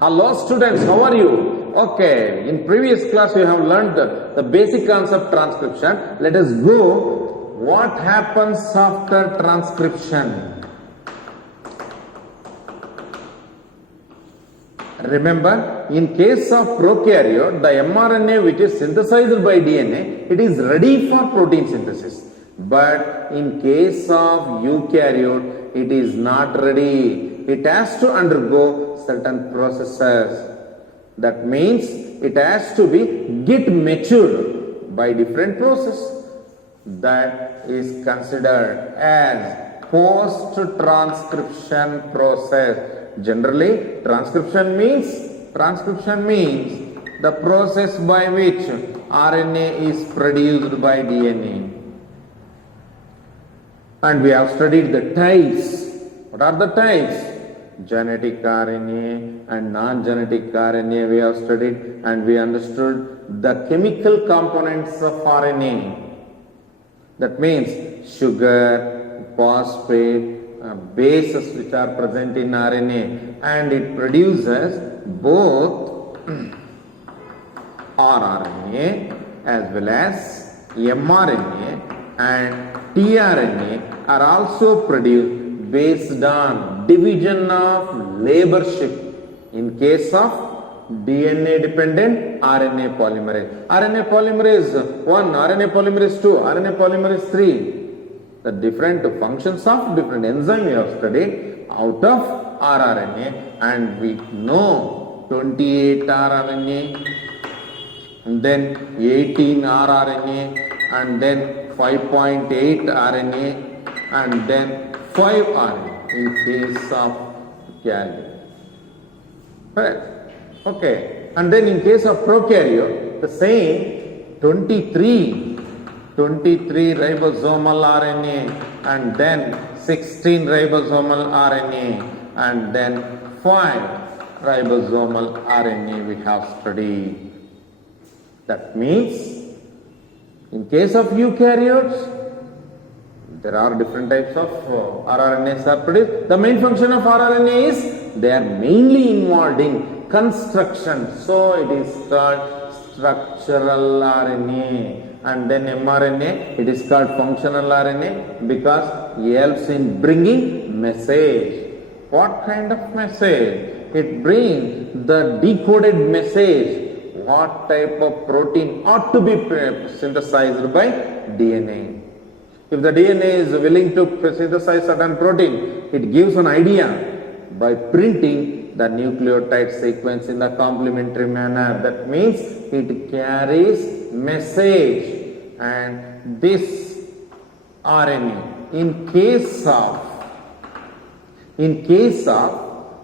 Hello students, how are you? Okay, in previous class we have learned the basic concept transcription. Let us go. What happens after transcription? Remember, in case of prokaryote, the mRNA which is synthesized by DNA, it is ready for protein synthesis. But in case of eukaryote, it is not ready. It has to undergo certain processes. That means it has to be get matured by different process. That is considered as post-transcription process. Generally, transcription means the process by which RNA is produced by DNA. And we have studied the types. What are the types? Genetic RNA and non-genetic RNA we have studied, and we understood the chemical components of RNA. That means sugar, phosphate, bases which are present in RNA, and it produces both rRNA as well as mRNA, and tRNA are also produced based on division of labor shift in case of DNA dependent RNA polymerase. RNA polymerase 1, RNA polymerase 2, RNA polymerase 3. The different functions of different enzymes we have studied out of rRNA, and we know 28 rRNA, and then 18 rRNA, and then 5.8 RNA, and then 5 RNA in case of eukaryote. Correct? Okay. And then in case of prokaryote, the same 23 ribosomal RNA, and then 16 ribosomal RNA, and then 5 ribosomal RNA we have studied. That means in case of eukaryotes, there are different types of rRNAs are produced. The main function of rRNA is they are mainly involved in construction. So it is called structural RNA. And then mRNA, it is called functional RNA because it helps in bringing message. What kind of message? It brings the decoded message. What type of protein ought to be synthesized by DNA. If the DNA is willing to synthesize certain protein, it gives an idea by printing the nucleotide sequence in the complementary manner. That means it carries message, and this RNA in case of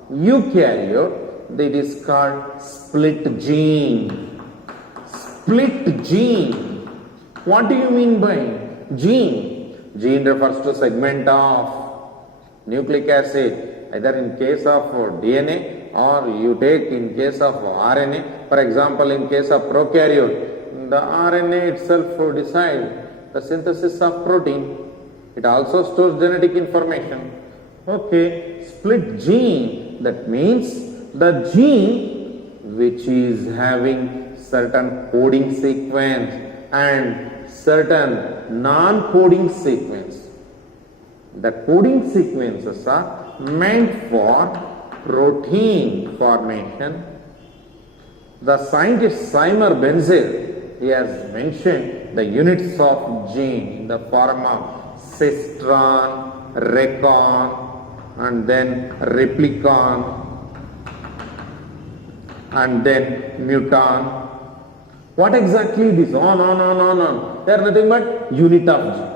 eukaryote, it is called split gene. Split gene. What do you mean by gene? Gene refers to segment of nucleic acid, either in case of DNA or you take in case of RNA. For example, in case of prokaryote, the RNA itself decides the synthesis of protein. It also stores genetic information. Okay, split gene, that means the gene which is having certain coding sequence and certain non-coding sequence. The coding sequences are meant for protein formation. The scientist Seymour Benzel, he has mentioned the units of gene in the form of cistron, recon, and then replicon, and then muton. What exactly it is? On. They are nothing but unit of gene.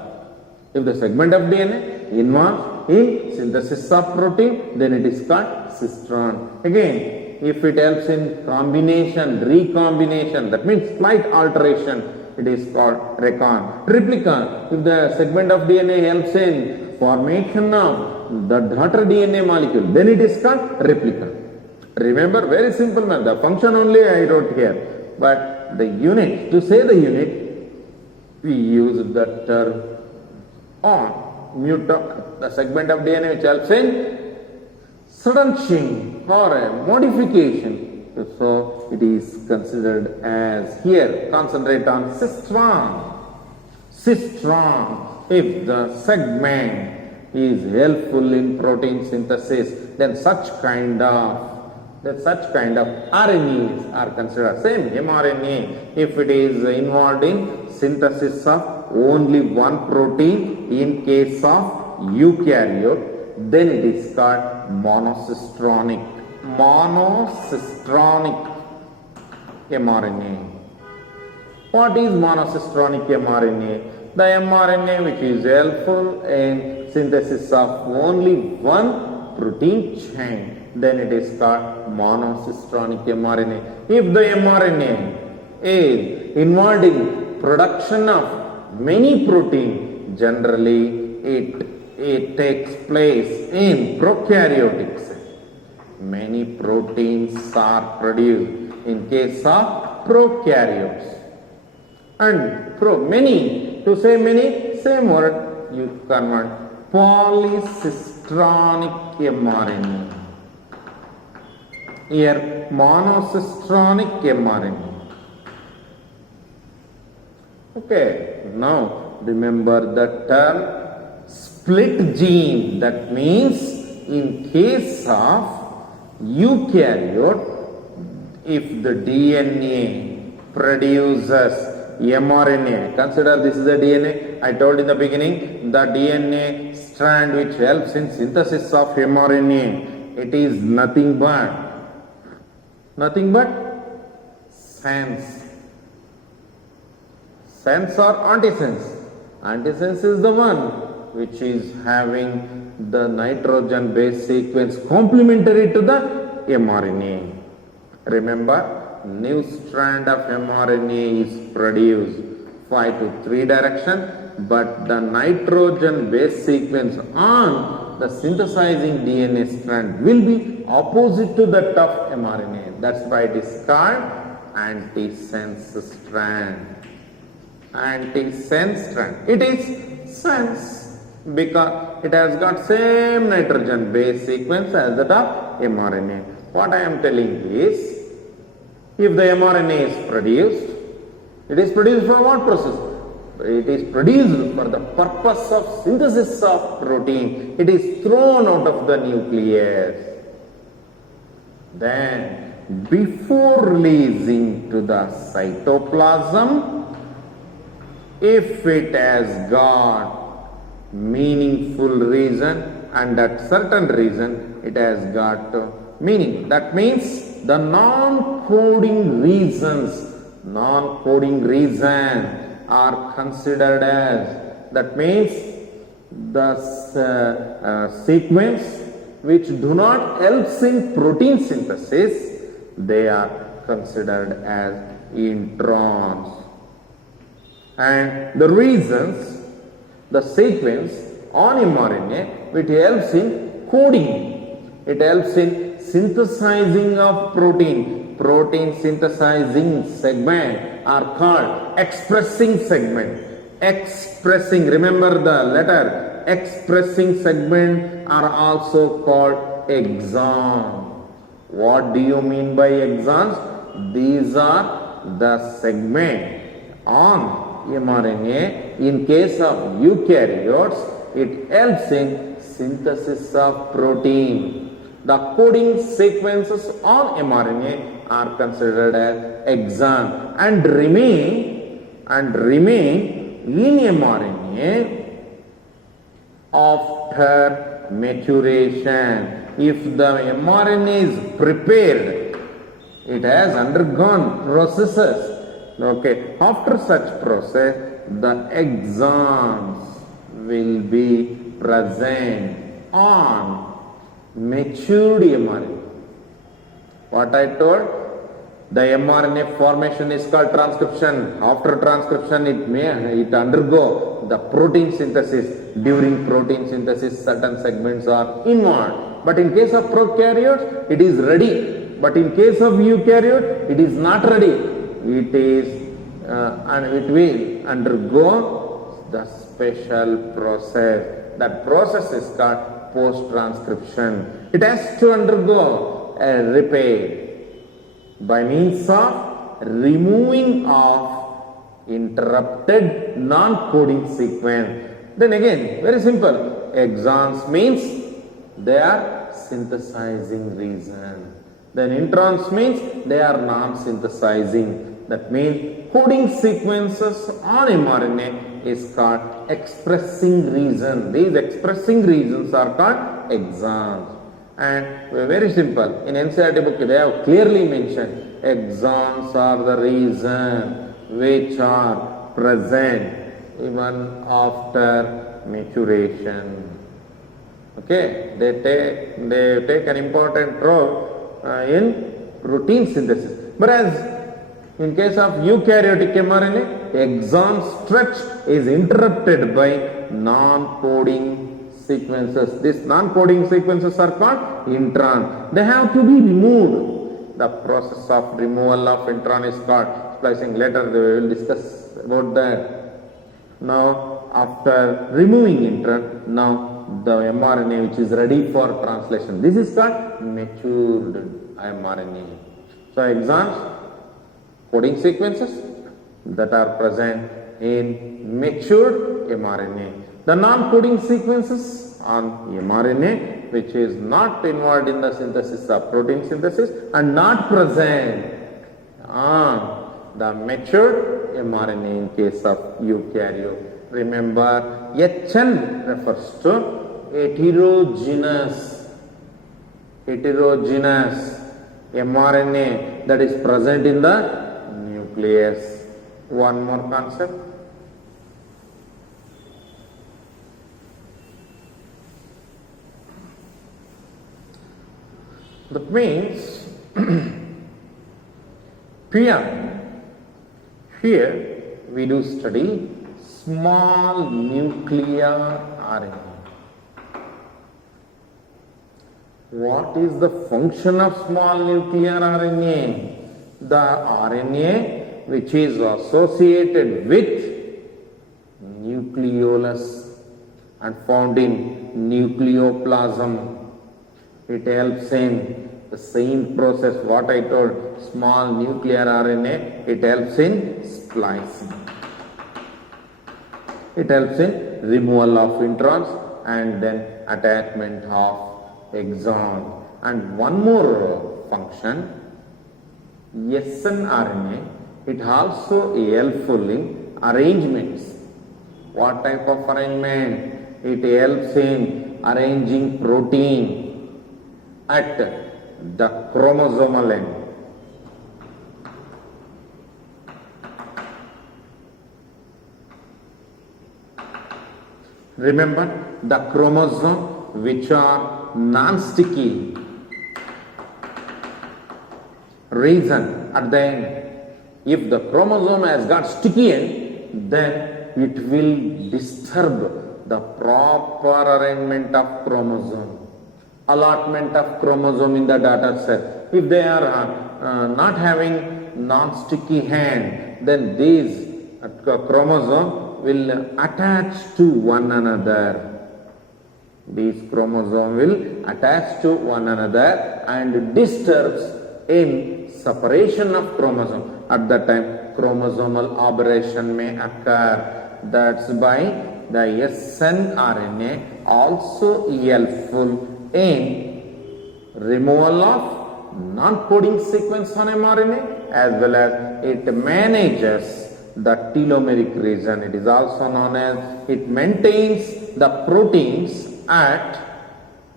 If the segment of DNA involves in synthesis of protein, then it is called cistron. Again, if it helps in combination, recombination, that means slight alteration, it is called recon. Replicon, if the segment of DNA helps in formation of the daughter DNA molecule, then it is called replicon. Remember, very simple man, the function only I wrote here, but the unit, to say the unit, we use the term on. Mutant, the segment of DNA which helps in sudden change or a modification. So it is considered as, here concentrate on cistron. Cistron, if the segment is helpful in protein synthesis, then such kind of RNAs are considered. Same mRNA, if it is involved in synthesis of only one protein in case of eukaryote, then it is called monocistronic. Monocistronic mRNA. What is monocistronic mRNA? The mRNA which is helpful in synthesis of only one protein chain, then it is called monocistronic mRNA. If the mRNA is involved in production of many protein, generally it takes place in prokaryotic cells. Many proteins are produced in case of prokaryotes. And many, to say many, same word, you convert polycistronic mRNA. Here, monocistronic mRNA. Okay, now remember the term split gene. That means in case of eukaryote, if the DNA produces mRNA, consider this is the DNA. I told in the beginning, the DNA strand which helps in synthesis of mRNA, it is nothing but sense. Sense or antisense? Antisense is the one which is having the nitrogen base sequence complementary to the mRNA. Remember, new strand of mRNA is produced 5 to 3 direction, but the nitrogen base sequence on the synthesizing DNA strand will be opposite to that of mRNA. That's why it is called antisense strand. Antisense strand. It is sense because it has got same nitrogen base sequence as that of mRNA. What I am telling is, if the mRNA is produced, it is produced for what process? It is produced for the purpose of synthesis of protein. It is thrown out of the nucleus. Then, before releasing to the cytoplasm, if it has got meaningful reason, and that certain reason it has got meaning. That means the non-coding reasons are considered as, that means the sequence which do not help in protein synthesis, they are considered as introns. And the reasons, the sequence on mRNA which helps in coding, it helps in synthesizing of protein synthesizing segment are called expressing segment. Expressing, remember the letter, expressing segment are also called exons. What do you mean by exons? These are the segment on mRNA. In case of eukaryotes, it helps in synthesis of protein. The coding sequences on mRNA are considered as exon and remain in mRNA after maturation. If the mRNA is prepared, it has undergone processes. Okay, after such process, the exons will be present on matured mRNA. What I told, the mRNA formation is called transcription. After transcription, it undergo the protein synthesis. During protein synthesis, certain segments are involved. But in case of prokaryotes, it is ready. But in case of eukaryote, it is not ready. It is and it will undergo the special process. That process is called post-transcription. It has to undergo a repair by means of removing of interrupted non-coding sequence. Then again, very simple. Exons means they are synthesizing region. Then introns means they are non-synthesizing. That means coding sequences on mRNA is called expressing region. These expressing regions are called exons. And very simple. In NCERT book they have clearly mentioned exons are the region which are present even after maturation. Okay, they take an important role in protein synthesis. Whereas in case of eukaryotic mRNA, exon stretch is interrupted by non-coding sequences. These non-coding sequences are called intron. They have to be removed. The process of removal of intron is called splicing. Later we will discuss about that. Now, after removing intron, now the mRNA which is ready for translation. This is called matured mRNA. So exons, coding sequences that are present in matured mRNA. The non-coding sequences on mRNA which is not involved in the synthesis of protein synthesis and not present on the matured mRNA in case of eukaryote. Remember, HN refers to heterogeneous mRNA that is present in the nucleus. One more concept. That means here we do study small nuclear RNA. What is the function of small nuclear RNA? The RNA which is associated with nucleolus and found in nucleoplasm. It helps in the same process what I told, small nuclear RNA, it helps in splicing. It helps in removal of introns and then attachment of exon. And one more function, snRNA, it also helpful in arrangements. What type of arrangement? It helps in arranging protein at the chromosomal end. Remember the chromosome which are non-sticky region at the end. If the chromosome has got sticky end, then it will disturb the proper arrangement of chromosome, allotment of chromosome in the data set. If they are not having non-sticky hand, then these chromosome will attach to one another. These chromosome will attach to one another and disturbs in separation of chromosome. At that time, chromosomal aberration may occur. That's why the snRNA also helpful in removal of non-coding sequence on mRNA as well as it manages the telomeric region. It is also known as, it maintains the proteins at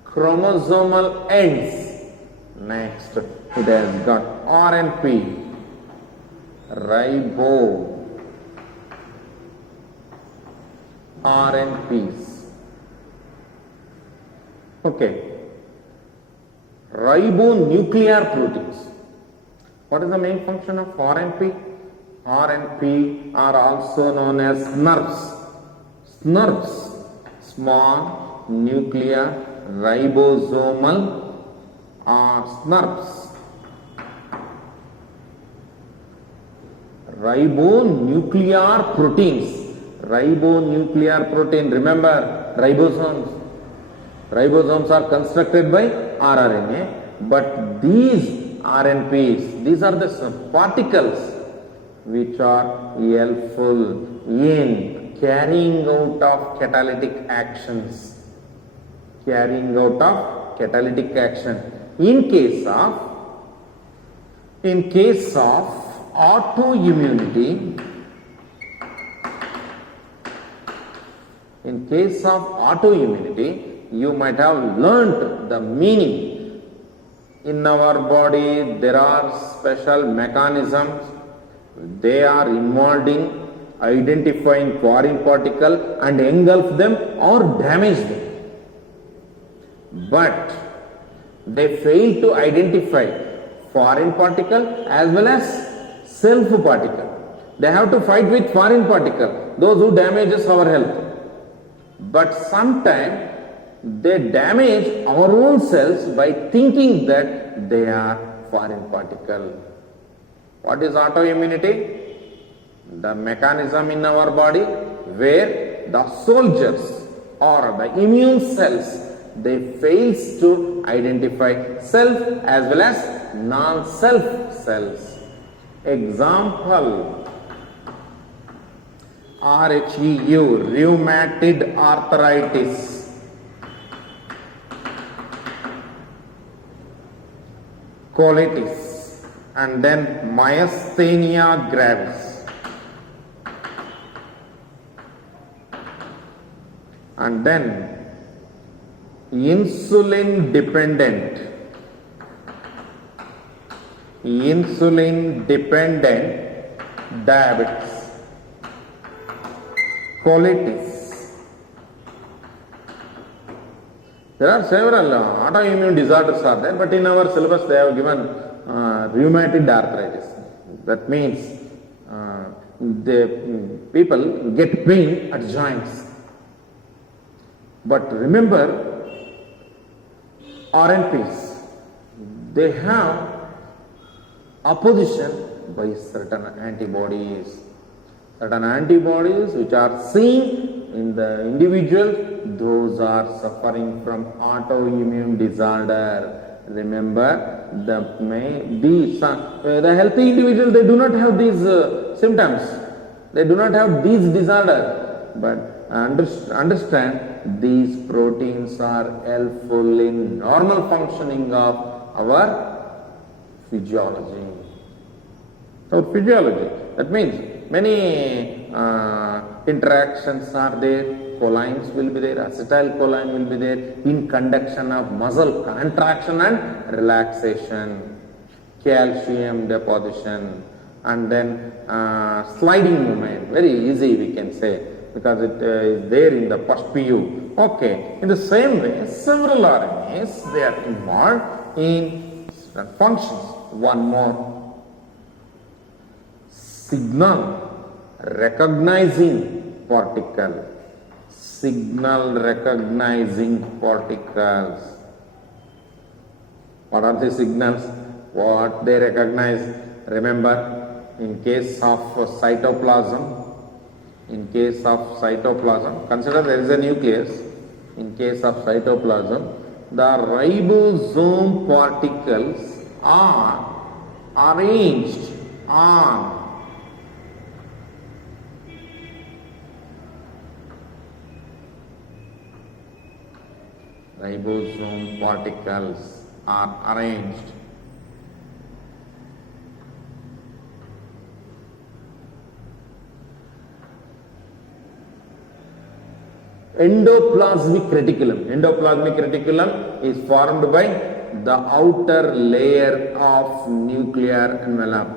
chromosomal ends. Next, it has got RNP, RNPs. Okay, ribonuclear proteins. What is the main function of RNP? RNP are also known as SNRPs. SNRPs, small nuclear ribosomal SNRPs. Ribonuclear proteins. Ribonuclear protein, remember ribosomes. Ribosomes are constructed by rRNA, but these RNPs, these are the particles which are helpful in carrying out of catalytic actions. Carrying out of catalytic action. In case of autoimmunity, you might have learnt the meaning. In our body, there are special mechanisms. They are involved in identifying foreign particle and engulf them or damage them. But they fail to identify foreign particle as well as self particle. They have to fight with foreign particle, those who damages our health. But sometimes they damage our own cells by thinking that they are foreign particle. What is autoimmunity? The mechanism in our body where the soldiers or the immune cells, they fails to identify self as well as non-self cells. Example, RHEU, rheumatoid arthritis. Colitis, and then myasthenia gravis, and then insulin dependent diabetes, colitis. There are several autoimmune disorders are there, but in our syllabus they have given rheumatoid arthritis. That means the people get pain at joints. But remember, RNPs, they have opposition by certain antibodies. Certain antibodies which are seen in the individual, those are suffering from autoimmune disorder. Remember, the healthy individual, they do not have these symptoms. They do not have these disorders. But understand, these proteins are helpful in normal functioning of our physiology. So physiology, that means many interactions are there. Cholines will be there, acetylcholine will be there in conduction of muscle contraction and relaxation, calcium deposition, and then sliding movement. Very easy we can say, because it is there in the first PU. Okay, in the same way, several RNAs, they are involved in functions. One more, signal recognizing particle. Signal recognizing particles. What are the signals? What they recognize? Remember, in case of cytoplasm, consider there is a nucleus. In case of cytoplasm, the ribosome particles are arranged on ribosome particles are arranged endoplasmic reticulum. Endoplasmic reticulum is formed by the outer layer of nuclear envelope.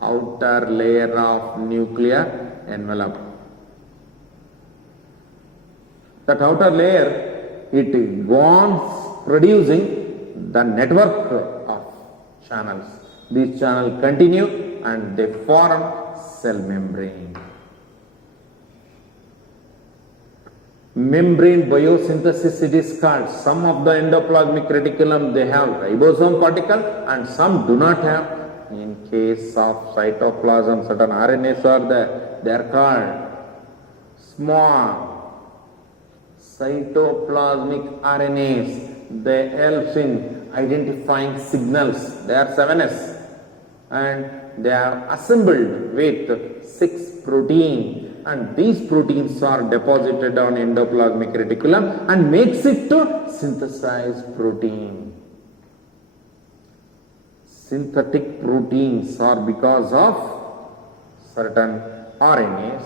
Outer layer of nuclear envelope. That outer layer, it goes on producing the network of channels. These channels continue and they form cell membrane. Membrane biosynthesis, it is called. Some of the endoplasmic reticulum, they have ribosome particle and some do not have. In case of cytoplasm, certain RNAs are there. They are called small cytoplasmic RNAs. they helps in identifying signals. They are 7S and they are assembled with 6 protein, and these proteins are deposited on endoplasmic reticulum and makes it to synthesized protein. Synthetic proteins are because of certain RNAs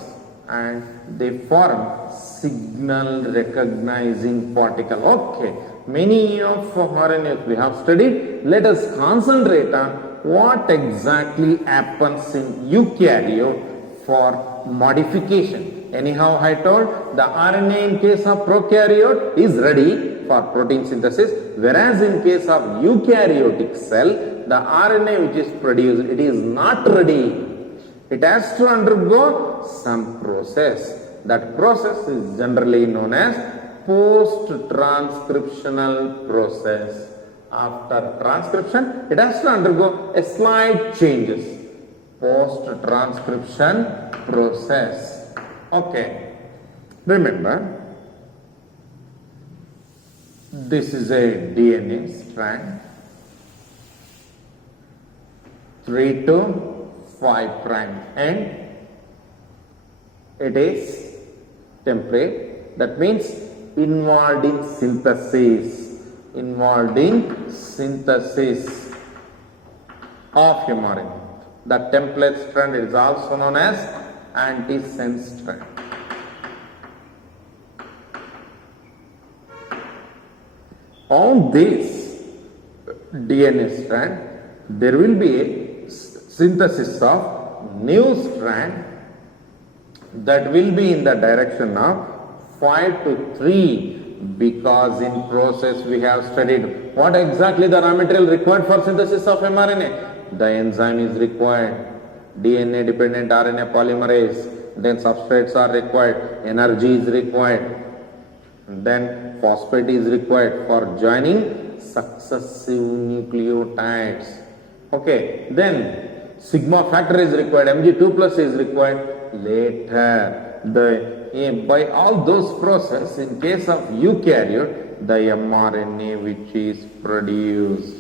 and they form signal recognizing particle. Okay, many of RNAs we have studied. Let us concentrate on what exactly happens in eukaryote for modification. Anyhow, I told the RNA in case of prokaryote is ready for protein synthesis, whereas in case of eukaryotic cell, the RNA which is produced, it is not ready. It has to undergo some process. That process is generally known as post-transcriptional process. After transcription, it has to undergo a slight changes. Post-transcription process. Okay. Remember, this is a DNA strand. 3 to 5 prime end. It is template. That means involved in synthesis. Involved in synthesis of mRNA. The template strand is also known as antisense strand. On this DNA strand, there will be a synthesis of new strand that will be in the direction of 5 to 3, because in process we have studied what exactly the raw material required for synthesis of mRNA. The enzyme is required, DNA dependent RNA polymerase, then substrates are required, energy is required, then phosphate is required for joining successive nucleotides. Okay, then sigma factor is required, Mg2 plus is required later. By all those processes, in case of eukaryote, the mRNA which is produced.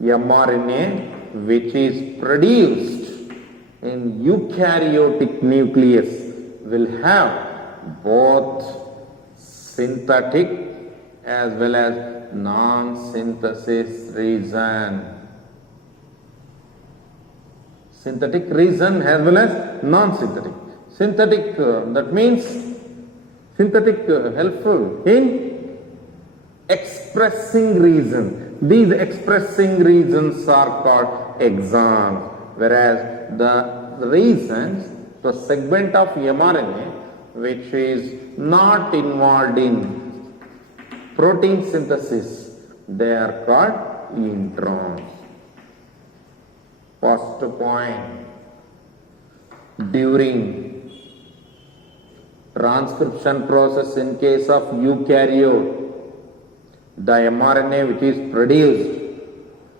mRNA which is produced in eukaryotic nucleus will have both synthetic as well as non-synthesis region. Synthetic region as well as non-synthetic. Synthetic, that means synthetic helpful in expressing region. These expressing regions are called exons, whereas the regions, the segment of mRNA which is not involved in protein synthesis, they are called introns. First point, during transcription process in case of eukaryote, the mRNA which is produced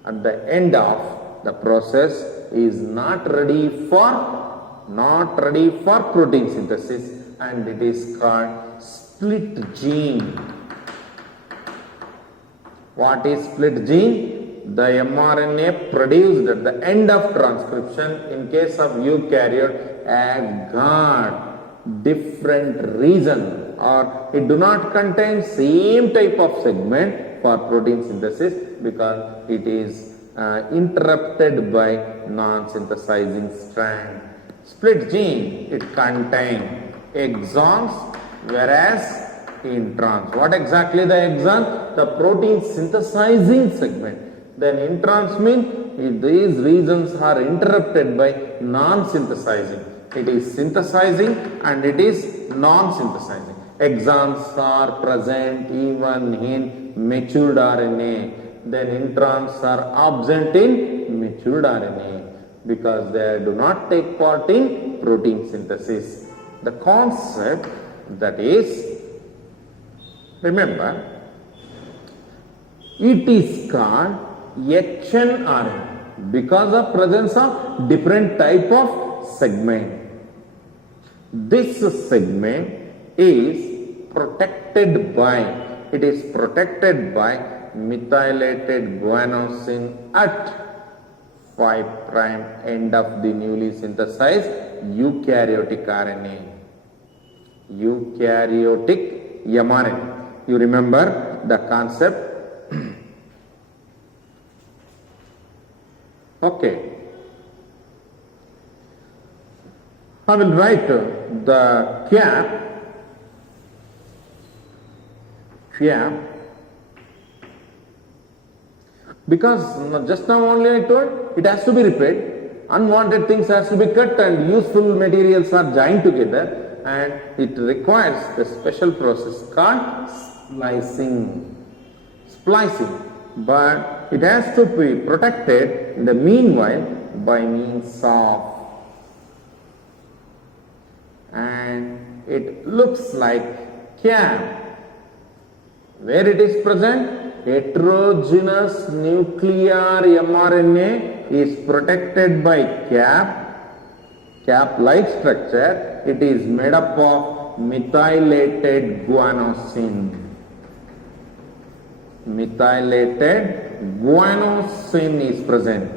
at the end of the process is not ready for protein synthesis, and it is called split gene. What is split gene? The mRNA produced at the end of transcription in case of eukaryote has got different region, or it do not contain same type of segment for protein synthesis because it is interrupted by non-synthesizing strand. Split gene, it contains exons, whereas introns. What exactly the exon? The protein synthesizing segment. Then introns mean these regions are interrupted by non-synthesizing. It is synthesizing and it is non-synthesizing. Exons are present even in matured RNA. Then introns are absent in matured RNA because they do not take part in protein synthesis. The concept that is, remember, it is called hnRNA because of presence of different type of segment. This segment is protected by it is protected by methylated guanosine at 5' end of the newly synthesized eukaryotic RNA. Eukaryotic mRNA. You remember the concept? Okay. I will write the cap because just now only I told it has to be repaired. Unwanted things has to be cut and useful materials are joined together, and it requires a special process called splicing, but it has to be protected in the meanwhile by means of, and it looks like cap. Where it is present? Heterogeneous nuclear mRNA is protected by cap-like structure. It is made up of methylated guanosine. Methylated guanosine is present.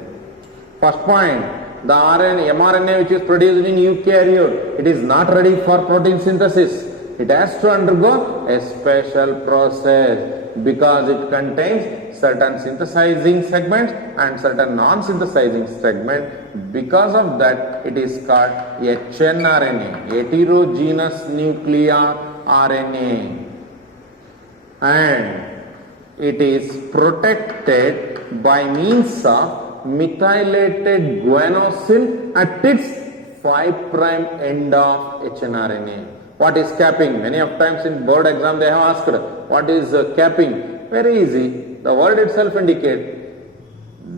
First point, the mRNA which is produced in eukaryote, it is not ready for protein synthesis. It has to undergo a special process because it contains certain synthesizing segments and certain non-synthesizing segments. Because of that, it is called hnRNA, heterogeneous nuclear RNA, and it is protected by means of methylated guanosine at its 5' end of hnRNA. What is capping? Many of times in board exam they have asked, what is capping? Very easy. The word itself indicates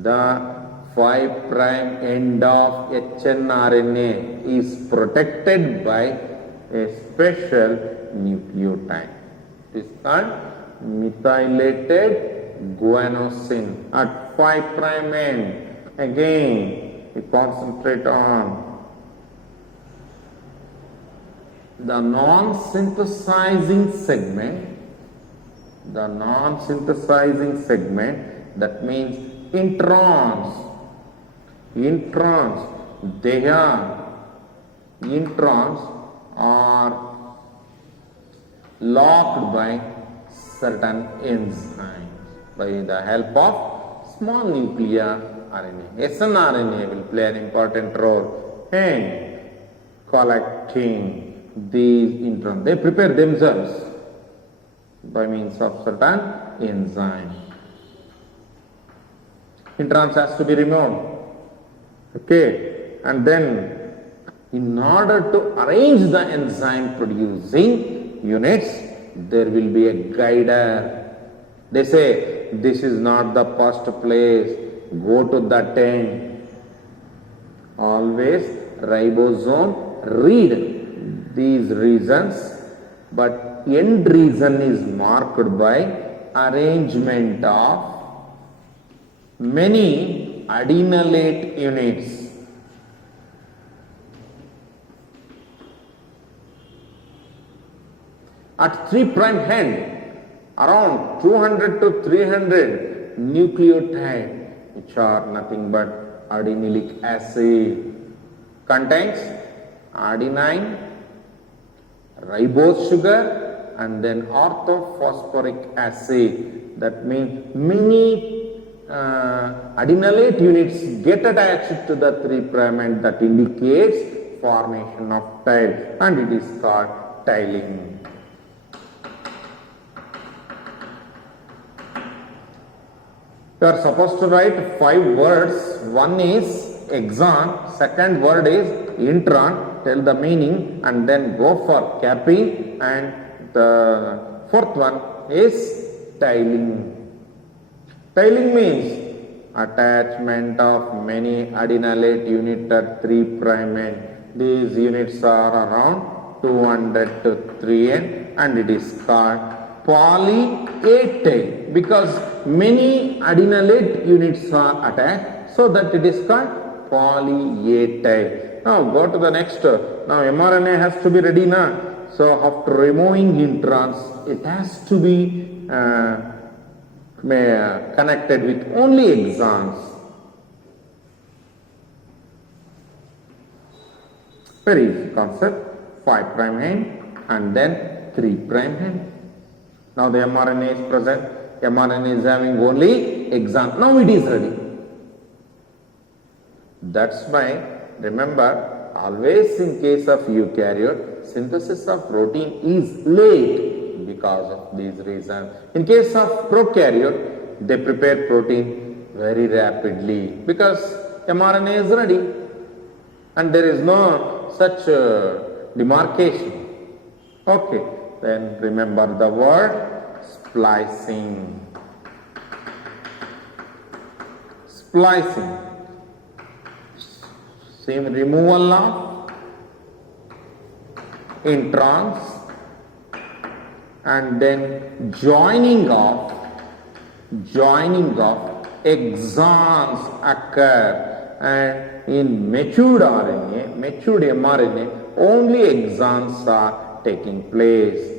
the 5' end of hnRNA is protected by a special nucleotide. It is called methylated guanosine at 5' end. Again, we concentrate on the non-synthesizing segment, that means introns, introns are locked by certain enzymes by the help of small nuclear RNA. snRNA will play an important role in collecting these introns. They prepare themselves by means of certain enzyme. Introns has to be removed. Okay, and then in order to arrange the enzyme producing units, there will be a guider. They say this is not the first place, go to that end. Always ribosome read these regions, but end region is marked by arrangement of many adenylate units. At 3' end, around 200 to 300 nucleotide, which are nothing but adenylic acid, contains adenine, ribose sugar, and then orthophosphoric acid. That means many adenylate units get attached to the 3' end, that indicates formation of tile, and it is called tiling. You are supposed to write 5 words. One is exon, second word is intron, tell the meaning and then go for capping, and the fourth one is tiling. Tiling means attachment of many adenylate units at 3' end. These units are around 200 to 3N, and it is called poly-A tail because many adenylate units are attached, so that it is called poly-A tail. Now go to the next. Now mRNA has to be ready now. So after removing introns, it has to be connected with only exons. Very easy concept. 5' end and then 3' end. Now the mRNA is present. mRNA is having only exon. Now it is ready. That's why, remember, always in case of eukaryote, synthesis of protein is late because of these reasons. In case of prokaryote, they prepare protein very rapidly because mRNA is ready and there is no such demarcation. Okay, then remember the word splicing. Splicing. Same removal of introns and then joining of exons occur, and in matured RNA, matured mRNA, only exons are taking place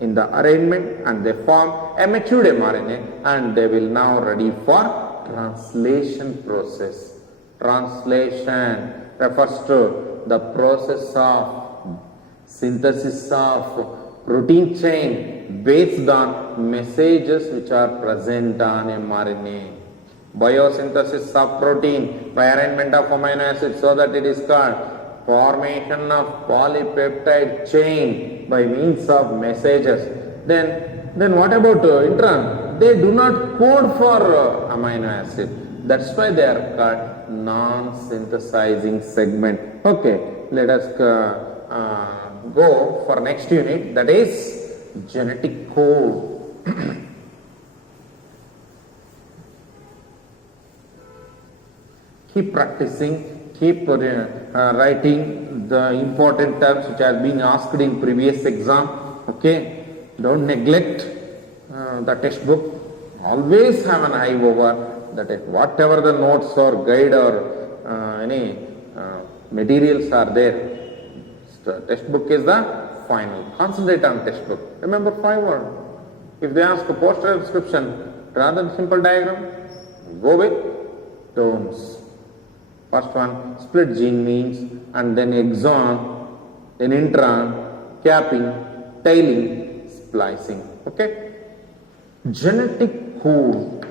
in the arrangement and they form a matured mRNA and they will now ready for translation process. Translation refers to the process of synthesis of protein chain based on messages which are present on mRNA. Biosynthesis of protein by arrangement of amino acids, so that it is called formation of polypeptide chain by means of messages. Then what about intron? They do not code for amino acid. That's why they are called non-synthesizing segment. Okay, let us go for next unit, that is genetic code. Keep practicing, keep writing the important terms which have been asked in previous exam. Okay, don't neglect the textbook. Always have an eye over that whatever the notes or guide or any materials are there. Textbook is the final. Concentrate on textbook. Remember 5 words. If they ask a poster description rather than simple diagram, go with tones. First one, split gene means, and then exon, then intron, capping, tailing, splicing. Okay? Genetic code.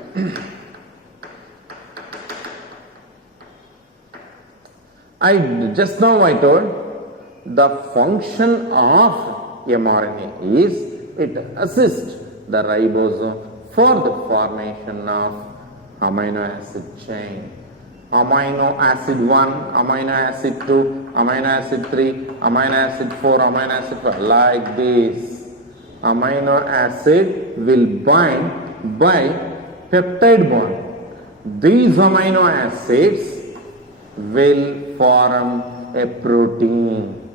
Just now I told the function of mRNA is it assists the ribosome for the formation of amino acid chain. Amino acid 1, amino acid 2, amino acid 3, amino acid 4, amino acid 5, like this. Amino acid will bind by peptide bond. These amino acids will form a protein.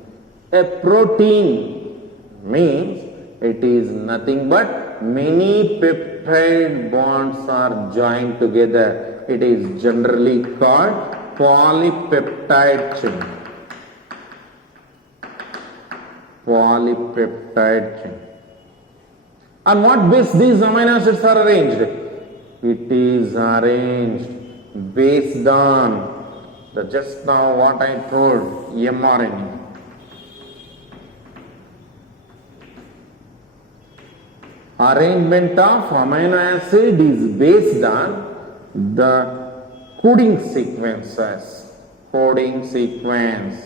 A protein means it is nothing but many peptide bonds are joined together. It is generally called polypeptide chain. Polypeptide chain. On what basis these amino acids are arranged? It is arranged based on the just now what I told, mRNA. Arrangement of amino acid is based on the coding sequences. Coding sequence.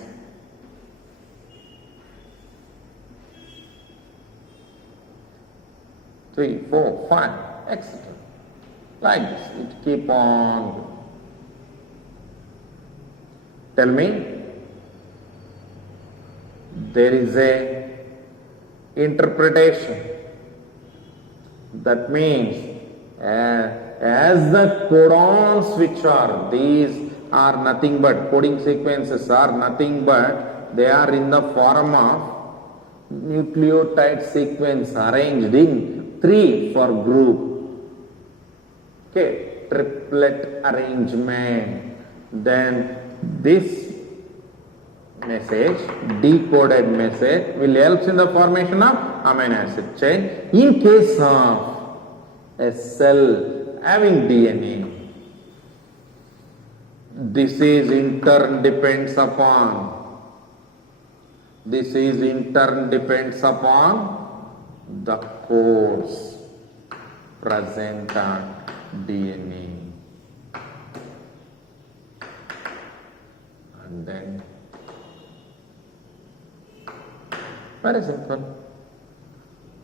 Three, 4, 5, etc. Like this, it keep on. Tell me, there is a interpretation. That means as the codons which are, these are nothing but, coding sequences are nothing but, they are in the form of nucleotide sequence arranged in 3 for group. Okay, triplet arrangement. Then this message, decoded message will help in the formation of amino acid chain. In case of a cell having DNA, this is in turn depends upon the codes present on DNA. And then, very simple.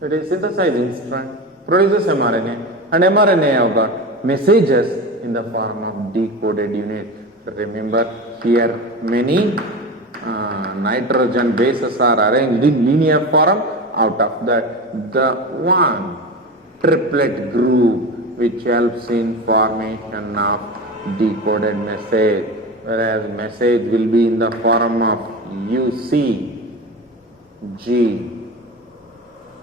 It is synthesizing strand, produces mRNA, and mRNA have got messages in the form of decoded unit. Remember, here many nitrogen bases are arranged in linear form. Out of that, the one triplet group which helps in formation of decoded message, whereas message will be in the form of UCG.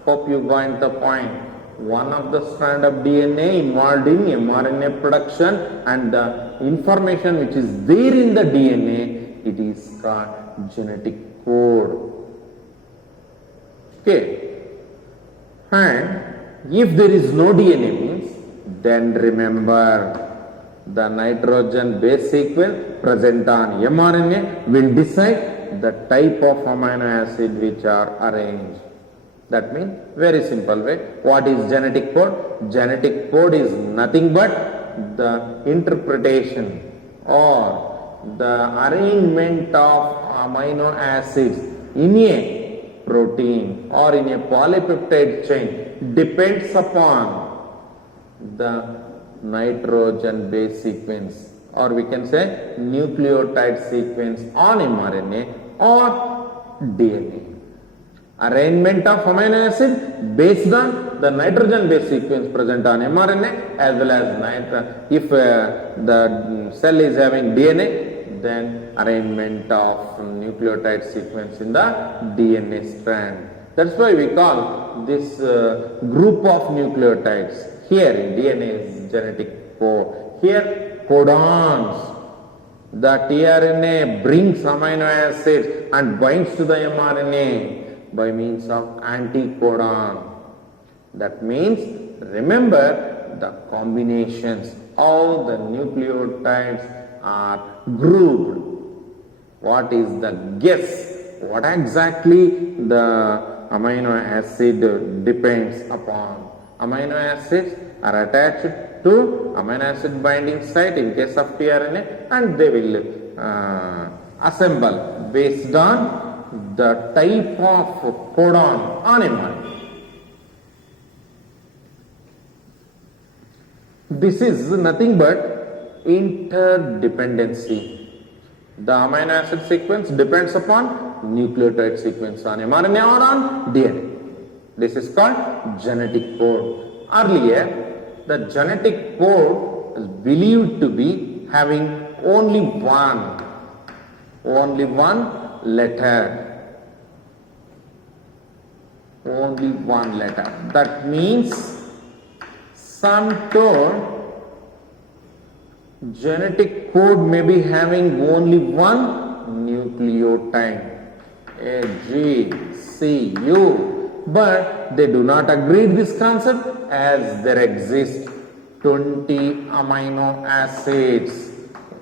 Hope you got the point. One of the strand of DNA involved in mRNA production, and the information which is there in the DNA, it is called genetic code. Okay. And if there is no DNA means, then remember the nitrogen base sequence present on mRNA will decide the type of amino acid which are arranged. That means, very simple way, what is genetic code? Genetic code is nothing but the interpretation or the arrangement of amino acids in a protein or in a polypeptide chain depends upon the nitrogen base sequence, or we can say nucleotide sequence on mRNA or DNA. Arrangement of amino acid based on the nitrogen base sequence present on mRNA, as well as if the cell is having DNA, then arrangement of nucleotide sequence in the DNA strand. That's why we call this group of nucleotides. Here in DNA is genetic code. Here codons. The tRNA brings amino acids and binds to the mRNA by means of anticodon. That means, remember the combinations, all the nucleotides are grouped. What is the guess? What exactly the amino acid depends upon? Amino acids are attached to amino acid binding site in case of tRNA, and they will assemble based on the type of codon on mRNA. This is nothing but interdependency. The amino acid sequence depends upon nucleotide sequence on mRNA or on DNA. This is called genetic code. Earlier, the genetic code is believed to be having only one letter. Only one letter. That means some told genetic code may be having only one nucleotide, A, G, C, U, but they do not agree with this concept, as there exist 20 amino acids.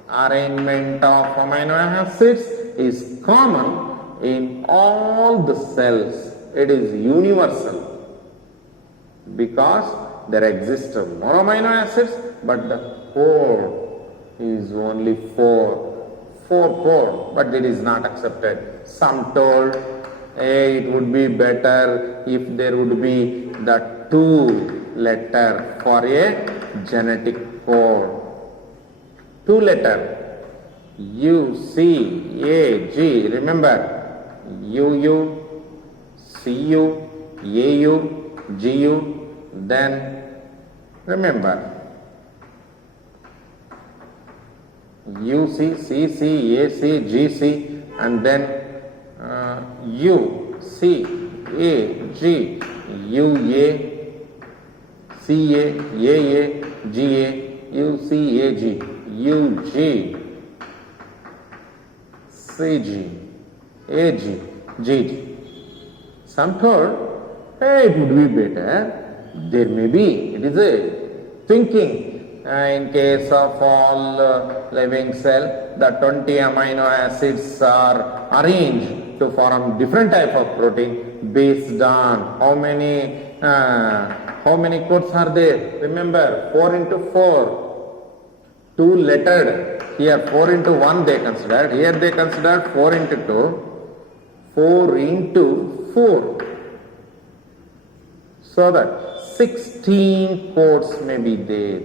Arrangement of amino acids is common in all the cells. It is universal because there exist more amino acids, but the code is only four code, but it is not accepted. Some told it would be better if there would be the 2 letter for a genetic code. 2 letter U, C, A, G. Remember, UU, CU, AU, GU. Then remember UC, CC, AC, GC, and then U, C, A, G, UA, CA, AA, GA, UCAG, UG, CG, AG, GG. Some told, hey, it would be better. There may be, it is a thinking. In case of all living cell, the 20 amino acids are arranged to form different type of protein based on how many codes are there. Remember, 4 into 4, 2 lettered. Here 4 into 1 they considered. Here they considered 4 into 2, 4 into 4. So that 16 codes may be there,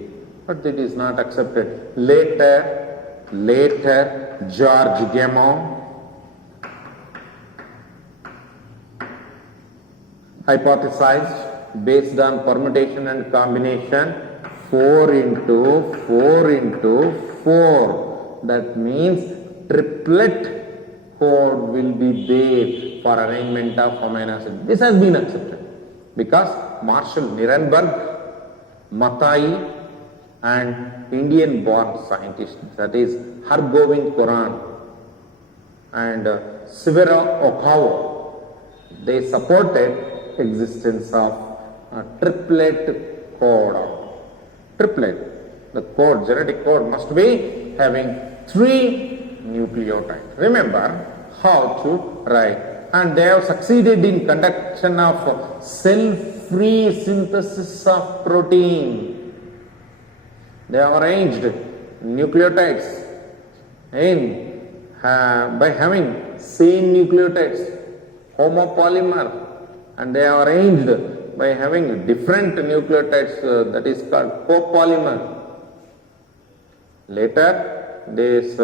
but it is not accepted. Later, George Gamow hypothesized based on permutation and combination 4 into 4 into 4. That means triplet code will be there for arrangement of amino acid. This has been accepted because Marshall Nirenberg, Matai and Indian born scientist, that is Hargobind Khorana and Severo Okawa, they supported existence of a triplet code. Triplet, the code, genetic code must be having 3 nucleotides. Remember how to write. And they have succeeded in conduction of cell-free synthesis of protein. They have arranged nucleotides by having same nucleotides, homopolymer, and they are arranged by having different nucleotides, that is called copolymer. Later, this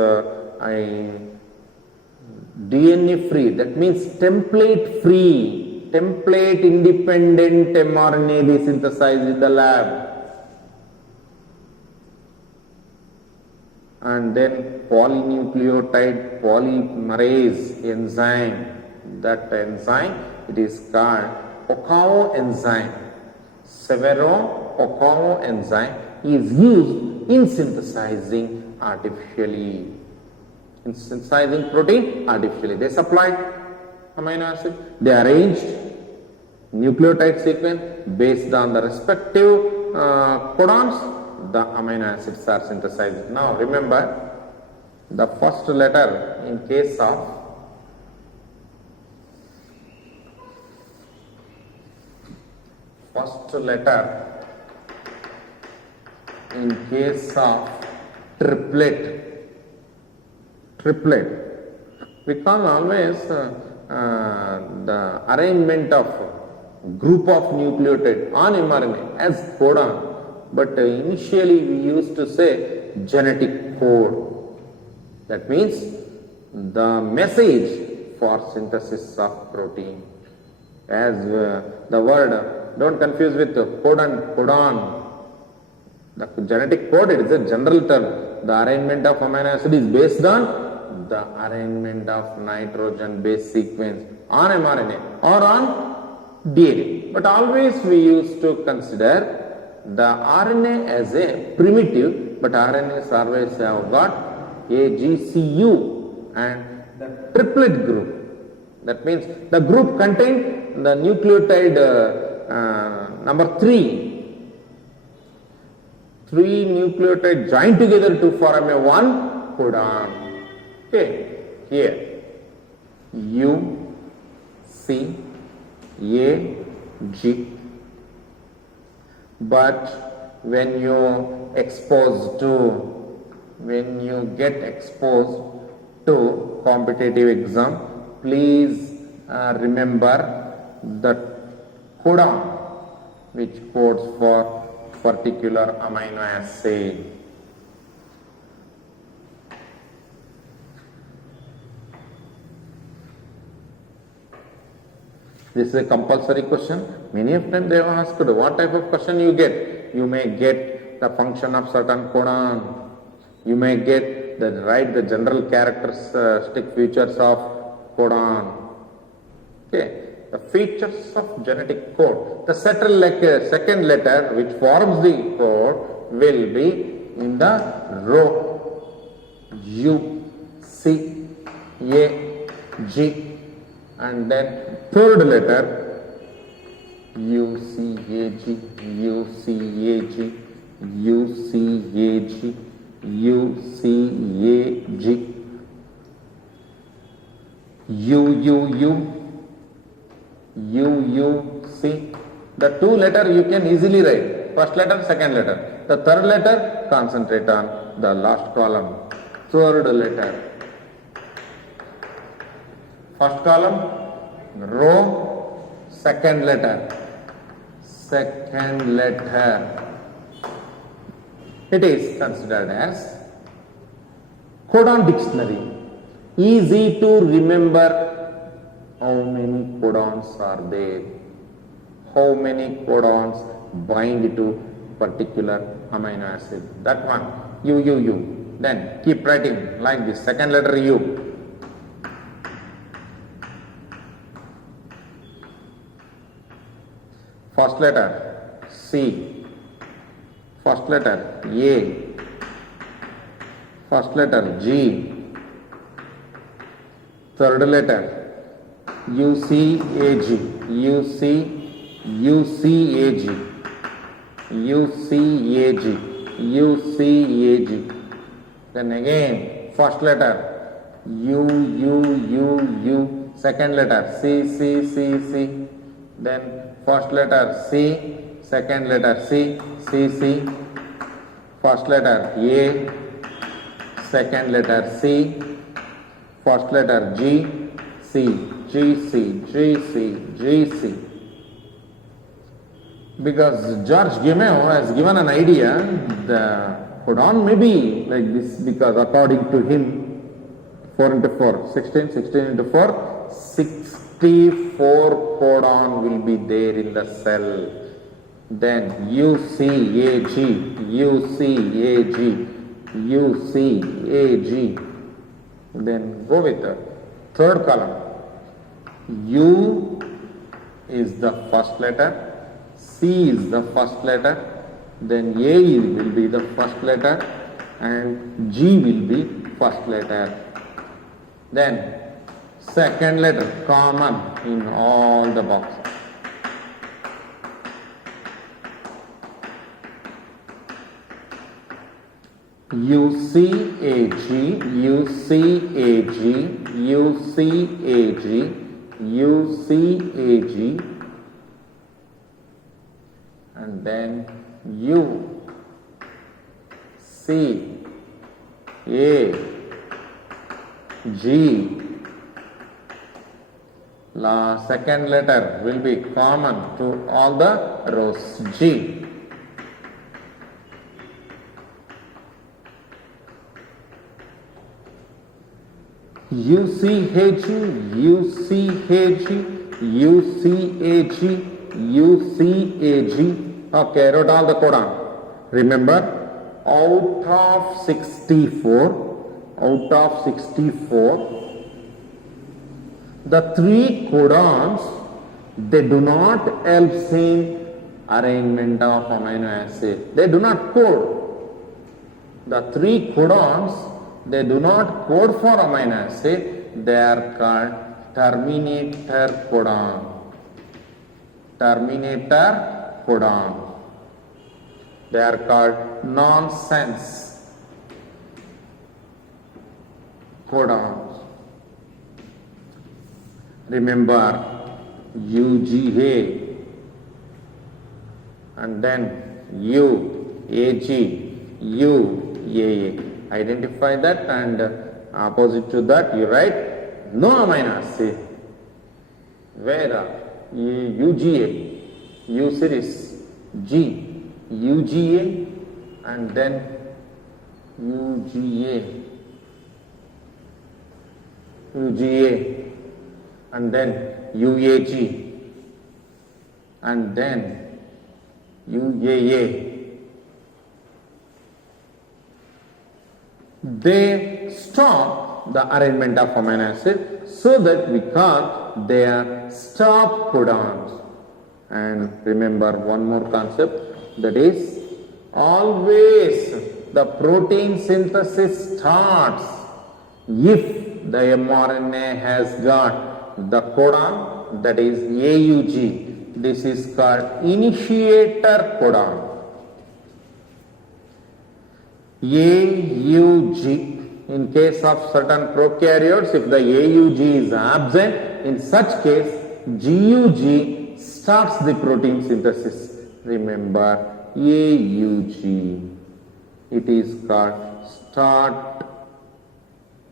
DNA free, that means template free, template independent mRNA they synthesized in the lab. And then polynucleotide polymerase enzyme, that enzyme, it is called Okawa enzyme. Severo Okawa enzyme is used in synthesizing artificially. In synthesizing protein artificially. They supplied amino acid, they arranged nucleotide sequence based on the respective codons, the amino acids are synthesized. Now remember, the first letter in case of triplet, we call always the arrangement of group of nucleotide on mRNA as codon, but initially we used to say genetic code. That means the message for synthesis of protein. As the word, don't confuse with codon. The genetic code, it is a general term. The arrangement of amino acid is based on the arrangement of nitrogen base sequence on mRNA or on DNA. But always we used to consider the RNA as a primitive, but RNAs always have got AGCU and the triplet group. That means the group contained the nucleotide number 3. 3 nucleotides joined together to form a one codon. Okay, here U, C, A, G. But when you get exposed to competitive exam, please remember the codon which codes for particular amino acid. This is a compulsory question. Many of them they have asked, what type of question you get? You may get the function of certain codon. You may get the general characteristic features of codon. Okay. The features of genetic code. The second letter which forms the code will be in the row U, C, A, G, and then third letter U, C, A, G, U, C, A, G, U, C, A, G, U, C, A, G, U, U, U, U, U, C. The two letter you can easily write. First letter, second letter. The third letter, concentrate on the last column. Third letter. First column, row, second letter. Second letter. It is considered as codon dictionary. Easy to remember how many codons are there. How many codons bind to particular amino acid. That one, U, U, U. Then keep writing like this. Second letter U. First letter C. First letter A. First letter G. Third letter U, C, A, G. U, C, U, C, A, G. U, C, A, G. U, C, A, G. Then again, first letter U, U, U, U. Second letter C, C, C, C. Then first letter C, second letter C, C, C. First letter A, second letter C. First letter G, C, G, C, G, C, G, C. Because George Gamow has given an idea, the codon may be like this because according to him, 4 into 4, 16, 16 into 4, 64 codon will be there in the cell. Then UCAG, UCAG, UCAG. Then go with the third column. U is the first letter, C is the first letter, then A will be the first letter and G will be first letter. Then second letter common in all the boxes. UCAG, UCAG, UCAG, UCAG, and then U, C, A, G. Second letter will be common to all the rows, G. UCAG, UCAG, UCAG, UCAG. Okay, I wrote all the codon. Remember, out of 64, the three codons, they do not help in arrangement of amino acid. They do not code. The three codons, they do not code for amino acid. They are called terminator codon. Terminator codon. They are called nonsense codons. Remember UGA and then UAG, UAA. Identify that and opposite to that you write no amino acid. Where UGA, U series, G, UGA and then UGA, UGA and then UAG and then UAA. They stop the arrangement of amino acid so that we call they are stop codons. And remember one more concept, that is always the protein synthesis starts if the mRNA has got the codon, that is AUG. This is called initiator codon. AUG. In case of certain prokaryotes, if the AUG is absent, in such case, GUG starts the protein synthesis. Remember, AUG. It is called start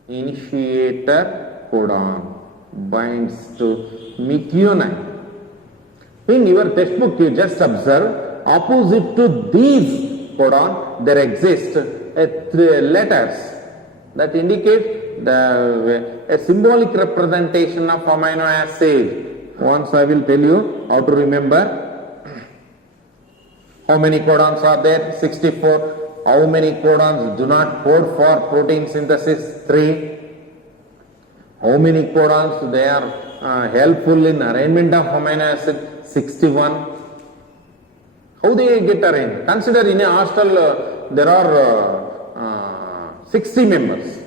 initiator codon. Binds to methionine. In your textbook, you just observe opposite to these codon, there exist letters that indicate a symbolic representation of amino acid. Once I will tell you how to remember. How many codons are there? 64. How many codons do not code for protein synthesis? 3. How many codons they are helpful in arrangement of amino acid? 61. How they get arranged? Consider in a hostel there are 60 members,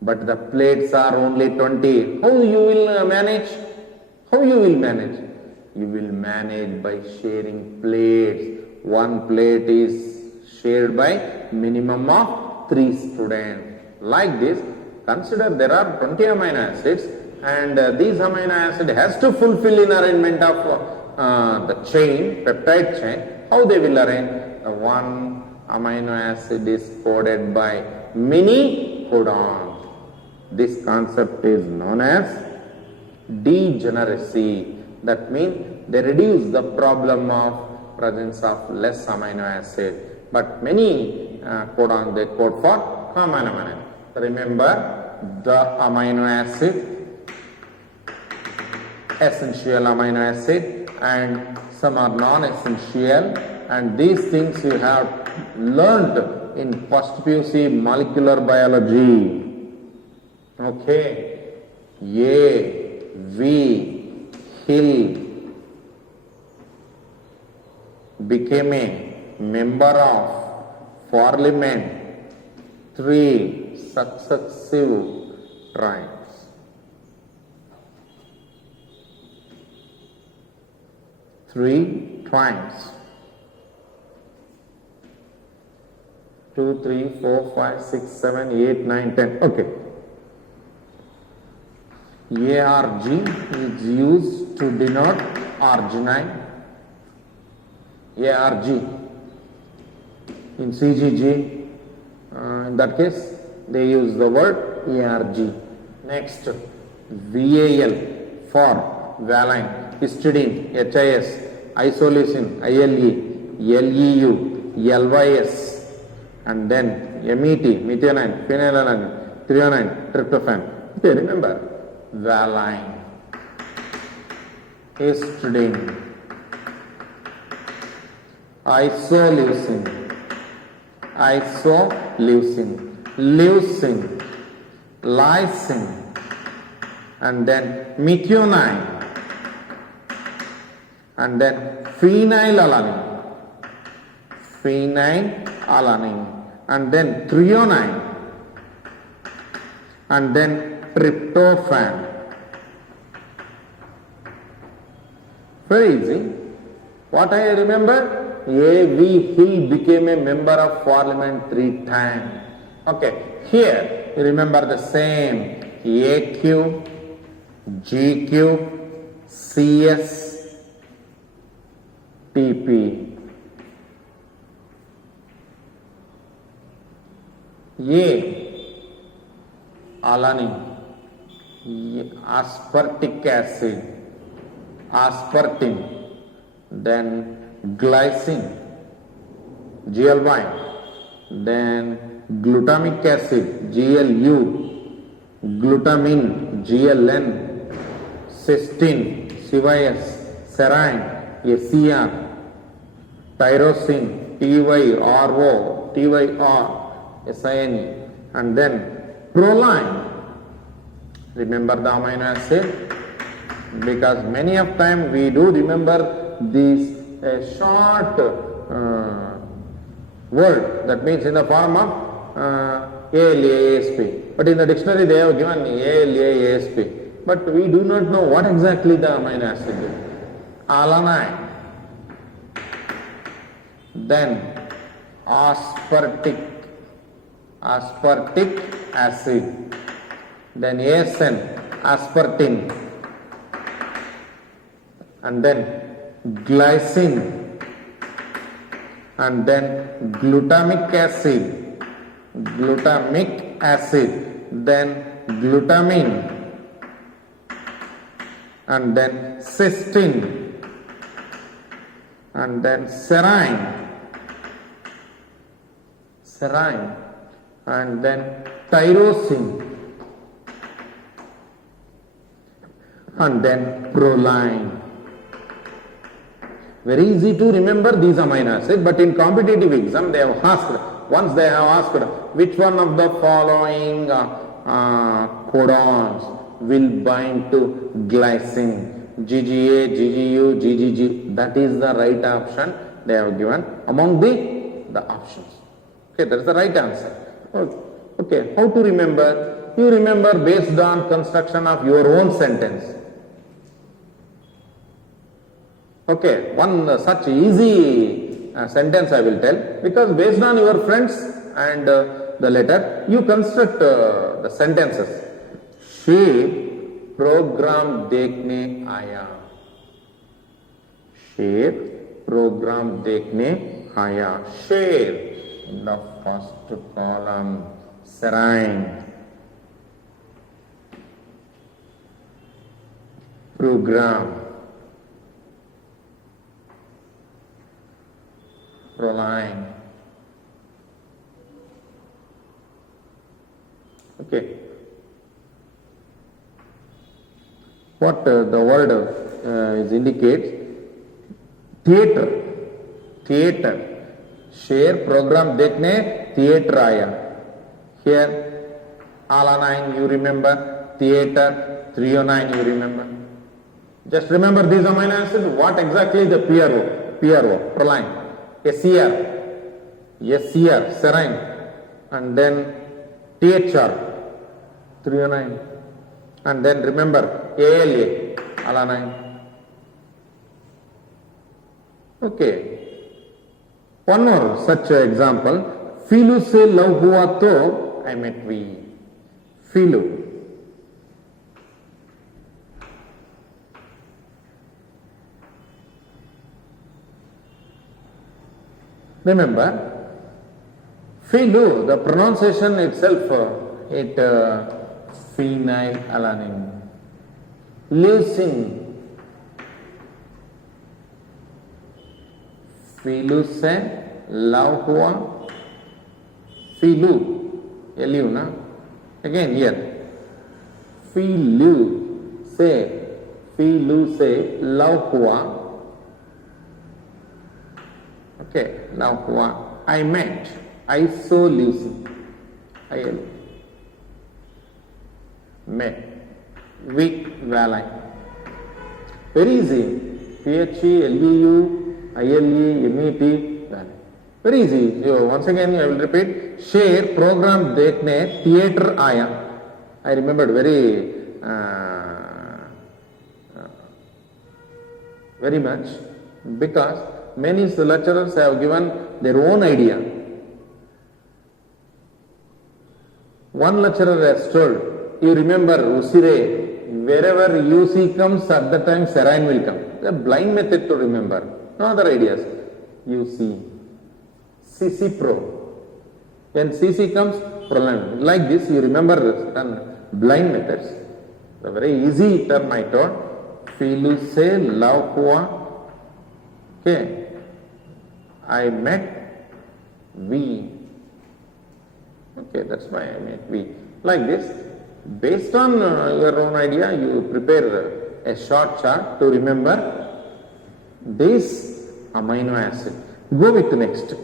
but the plates are only 20. How you will manage? How you will manage? You will manage by sharing plates. One plate is shared by minimum of 3 students. Like this, consider there are 20 amino acids, and these amino acid has to fulfill in arrangement of the chain, peptide chain. How they will arrange? One amino acid is coded by many codons. This concept is known as degeneracy. That means they reduce the problem of presence of less amino acid, but many codons they code for common amino acid. Remember the amino acid, essential amino acid, and some are non-essential, and these things you have learned in first PUC molecular biology. Okay. A.V. Hill became a member of Parliament 3 successive times. 3 times. 2, 3, 4, 5, 6, 7, 8, 9, 10. Okay. ARG is used to denote arginine. ARG. In CGG, in that case, they use the word ARG. Next, VAL for valine, histidine, HIS, isoleucine, ILE, LEU, LYS, and then MET, methionine, phenylalanine, threonine, tryptophan. Okay, remember, valine, histidine, isoleucine, leucine, lysine, and then methionine, and then phenylalanine, and then threonine, and then tryptophan. Very easy. What I remember? A.V. Hill became a member of Parliament 3 times. Okay, here you remember the same AQ, GQ, CS, TP. Alanine, aspartic acid, aspartame, then glycine, GLY, then glutamic acid, GLU, glutamine, GLN, cysteine, CYS, serine, SCR, tyrosine, TYRO, TYR, SINE, and then proline. Remember the amino acid? Because many of time we do remember these short word, that means in the form of ALA, ASP. But in the dictionary they have given ALA, ASP. But we do not know what exactly the amino acid is. Alanine. Then aspartic acid. Then ASN, aspartame. And then glycine. And then glutamic acid, then glutamine, and then cysteine, and then serine, and then tyrosine, and then proline. Very easy to remember these amino acids, but in competitive exam they have asked, once they have asked which one of the following codons will bind to glycine, GGA, GGU, GGG, that is the right option they have given among the options. Okay, that is the right answer. Okay, how to remember? You remember based on construction of your own sentence. Okay, one such easy sentence I will tell, because based on your friends and the letter, you construct the sentences. शेर programme देखने आया. शेर programme देखने आया. शेर in the first column. Serine. Program. Proline. Okay. What the word is indicates? Theater. Theater. शेर programme देखने theater आया. Here alanine you remember, theater, threonine you remember. Just remember these amino acids. What exactly the PRO? PRO, proline. SCR, serine, and then THR, threonine, and then remember ALA, alanine. Okay. One more such example. Philu से love हुआ तो I met we. Philu. Remember, Philu, the pronunciation itself, phenylalanine. Leucine. Philu से love हुआ. Philu, Lu na. Again here. Philu से love हुआ. Okay, now I met, isoleucine, IL, met, weak valine. Very easy, PHE, LEU, ILE, MET, valine. Very easy. So once again I will repeat, शेर program देखने theater आया. I remembered very much because many lecturers have given their own idea. One lecturer has told, you remember Usire, wherever UC comes at the time serine will come. The blind method to remember. No other ideas. UC, CC Pro. When CC comes, proline. Like this you remember certain blind methods. The very easy term I told. Philu se love hua. Okay. I met we. Okay, that's why I met we. Like this, based on your own idea, you prepare a short chart to remember this amino acid. Go with the next.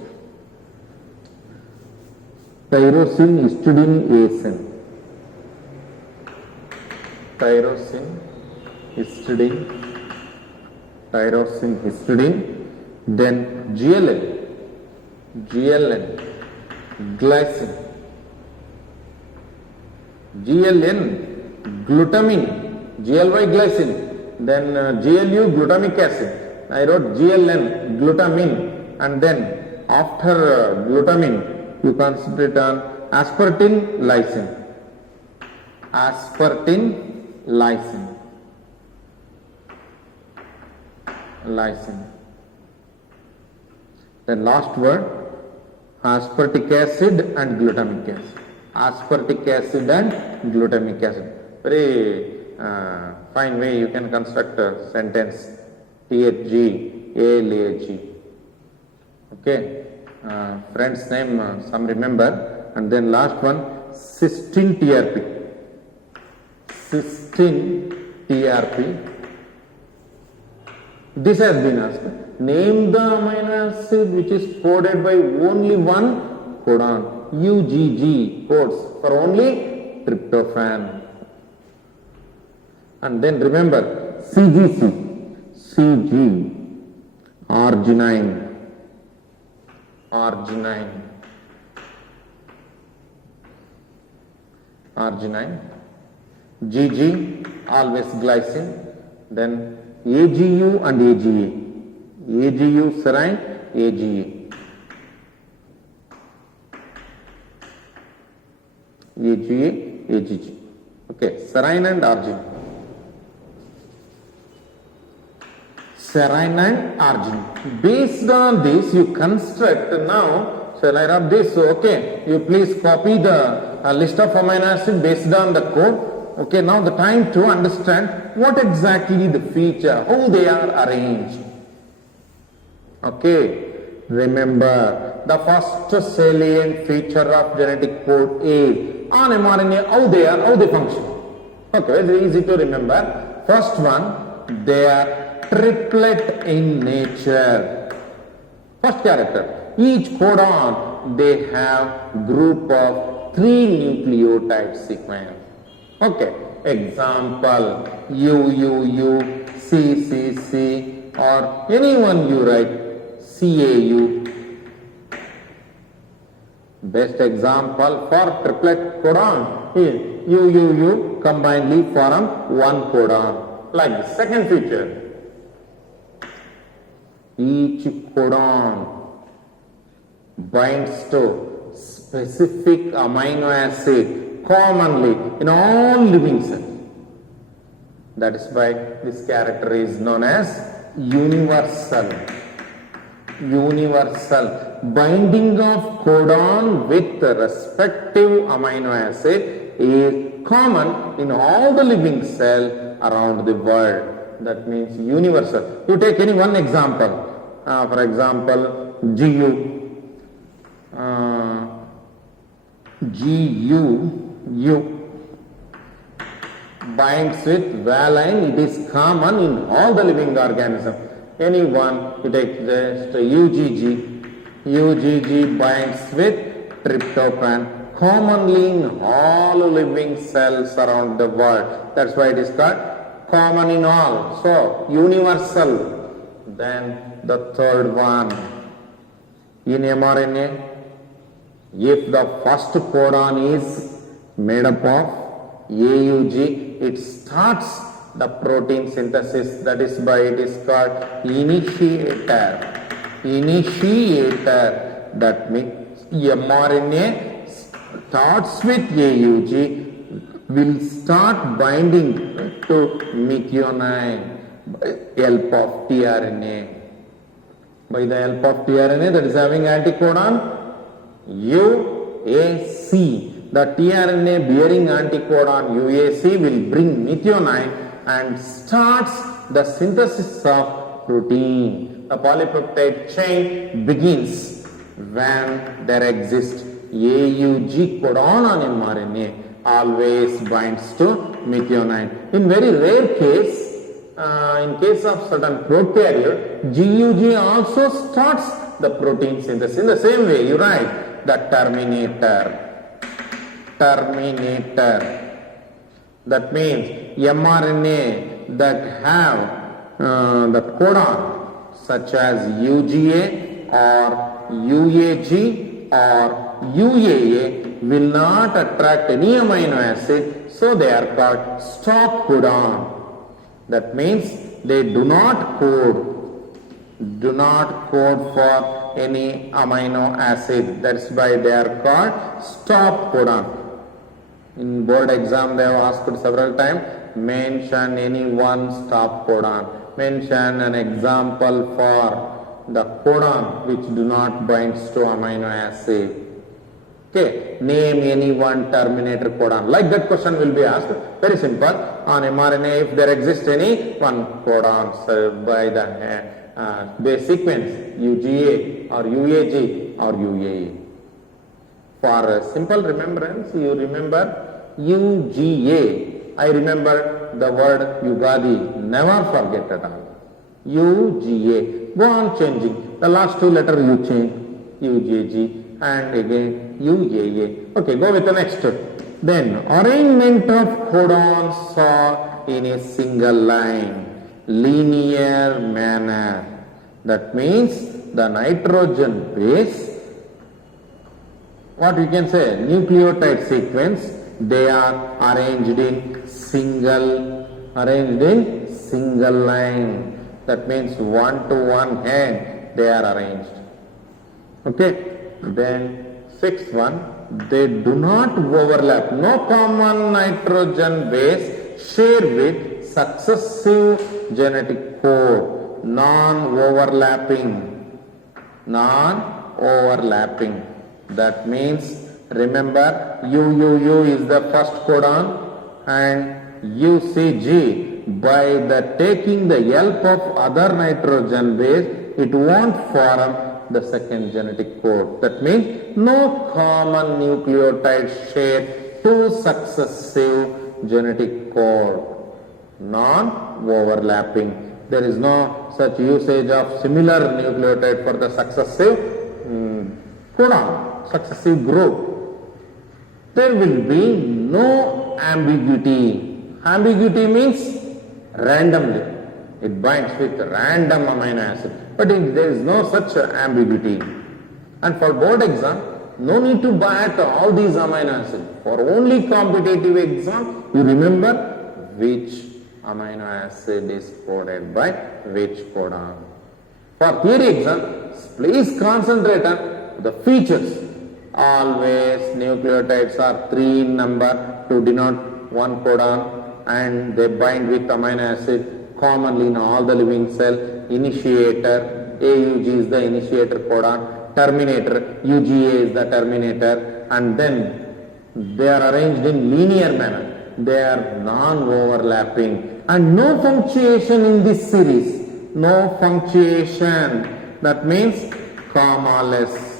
Tyrosine histidine ASN. Tyrosine histidine. Then GLN, glycine, GLN, glutamine, GLY, glycine, then GLU, glutamic acid. I wrote GLN, glutamine, and then after glutamine, you concentrate on aspartame, lysine. Aspartame, lysine. Lysine. Then last word, aspartic acid and glutamic acid. Aspartic acid and glutamic acid. Very fine way you can construct a sentence. THG, ALAG. Okay. Friend's name some remember. And then last one, cysteine TRP. Cysteine TRP. This has been asked. Name the amino acid which is coded by only one codon. UGG codes for only tryptophan. And then remember CGC, CG, arginine, arginine, arginine, GG, always glycine, then AGU and AGA. AGU serine, AGA. AGA, AGG. Okay, serine and arginine. Serine and arginine. Based on this, you construct now. Shall I rub this? Okay, you please copy the list of amino acid based on the code. Okay, now the time to understand what exactly the feature, how they are arranged. Okay, remember the first salient feature of genetic code is on mRNA, how they function. Okay, it's easy to remember. First one, they are triplet in nature. First character, each codon, they have group of 3 nucleotide sequence. Okay, example, UUU, CCC, or anyone you write, CAU. Best example for triplet codon is UUU combinedly form one codon. Like the second feature, each codon binds to specific amino acid commonly in all living cells. That is why this character is known as universal. Universal. Binding of codon with the respective amino acid is common in all the living cells around the world. That means universal. You take any one example. For example, GU. GU binds with valine. It is common in all the living organisms. Any one, you take just UGG. UGG binds with tryptophan, commonly in all living cells around the world. That's why it is called common in all. So, universal. Then the third one, in mRNA, if the first codon is made up of AUG, it starts the protein synthesis. That is why it is called initiator. Initiator. That means mRNA starts with AUG, will start binding to methionine by help of tRNA. By the help of tRNA that is having anticodon UAC. The tRNA bearing anticodon UAC will bring methionine and starts the synthesis of protein. The polypeptide chain begins when there exists AUG codon on mRNA, always binds to methionine. In very rare case, in case of certain prokaryote, GUG also starts the protein synthesis. In the same way, you write the terminator. Terminator. That means mRNA that have the codon such as UGA or UAG or UAA will not attract any amino acid, so they are called stop codon. That means they do not code for any amino acid. That's why they are called stop codon. In board exam they have asked several times, mention any one stop codon. Mention an example for the codon which do not bind to amino acid. Okay, name any one terminator codon. Like that question will be asked. Very simple. On mRNA, if there exists any one codon by the base sequence UGA or UAG or UAE. For simple remembrance, you remember UGA. I remember the word Yugadi. Never forget at all. UGA. Go on changing. The last two letters you change. UGG and again UAA. Okay, go with the next. Then arrangement of codons are in a single line, linear manner. That means the nitrogen base, what we can say, nucleotide sequence, they are arranged in single line. That means one to one hand they are arranged. Okay, then sixth one, they do not overlap. No common nitrogen base share with successive genetic code. Non-overlapping. That means, remember, UUU is the first codon and UCG, by the taking the help of other nitrogen base, it won't form the second genetic code. That means no common nucleotide share two successive genetic code. Non-overlapping. There is no such usage of similar nucleotide for the successive codon, successive group. There will be no ambiguity. Ambiguity means randomly. It binds with random amino acid. But there is no such ambiguity. And for board exam, no need to bat all these amino acids. For only competitive exam, you remember which amino acid is coded by which codon. For theory exam, please concentrate on the features. Always nucleotides are 3 in number to denote one codon and they bind with amino acid commonly in all the living cell. Initiator, AUG is the initiator codon, terminator, UGA is the terminator, and then they are arranged in linear manner. They are non-overlapping and no punctuation in this series. No punctuation. That means comma-less.